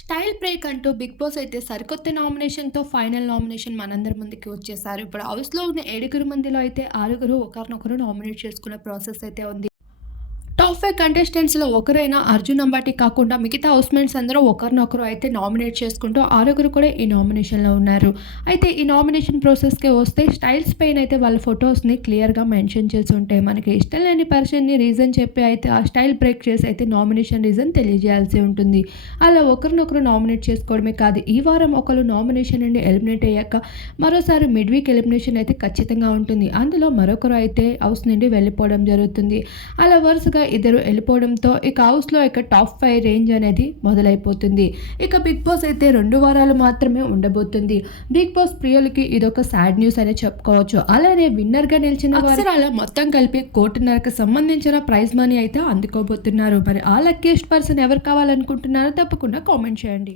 Style break అంటూ big boss అయితే సరికొత్త నామినేషన్తో ఫైనల్ నామినేషన్ మనందరి ముందుకి వచ్చేసారు. ఇప్పుడు హౌస్లో ఉన్న ఏడుగురు మందిలో అయితే ఆరుగురు ఒకరినొకరు నామినేట్ చేసుకునే ప్రాసెస్ అయితే ఉంది. టాప్ ఫైవ్ కంటెస్టెంట్స్లో ఒకరైన అర్జున్ అంబాటి కాకుండా మిగతా హౌస్మెంట్స్ అందరూ ఒకరినొకరు అయితే నామినేట్ చేసుకుంటూ ఆరుగురు కూడా ఈ నామినేషన్లో ఉన్నారు. అయితే ఈ నామినేషన్ ప్రాసెస్కి వస్తే స్టైల్స్ పైన అయితే వాళ్ళ ఫొటోస్ని క్లియర్గా మెన్షన్ చేసి ఉంటాయి మనకి ఇష్టం లేని పర్సన్ని రీజన్ చెప్పి అయితే ఆ స్టైల్ బ్రేక్ చేసి అయితే నామినేషన్ రీజన్ తెలియజేయాల్సి ఉంటుంది. అలా ఒకరినొకరు నామినేట్ చేసుకోవడమే కాదు ఈ వారం ఒకరు నామినేషన్ నుండి ఎలిమినేట్ అయ్యాక మరోసారి మిడ్ వీక్ ఎలిమినేషన్ అయితే ఖచ్చితంగా ఉంటుంది. అందులో మరొకరు అయితే హౌస్ నుండి వెళ్ళిపోవడం జరుగుతుంది. అలా వరుసగా ఇద్దరు వెళ్ళిపోవడంతో ఇక హౌస్లో ఇక టాప్ ఫైవ్ రేంజ్ అనేది మొదలైపోతుంది. ఇక బిగ్ బాస్ అయితే రెండు వారాలు మాత్రమే ఉండబోతుంది. బిగ్ బాస్ ప్రియులకి ఇదొక సాడ్ న్యూస్ అనే చెప్పుకోవచ్చు. అలానే విన్నర్గా నిలిచిన అక్షరాల మొత్తం కలిపి కోటిన్నరకు సంబంధించిన ప్రైజ్ మనీ అయితే అందుకోబోతున్నారు. మరి ఆ లక్కీస్ట్ పర్సన్ ఎవరు కావాలనుకుంటున్నారో తప్పకుండా కామెంట్ చేయండి.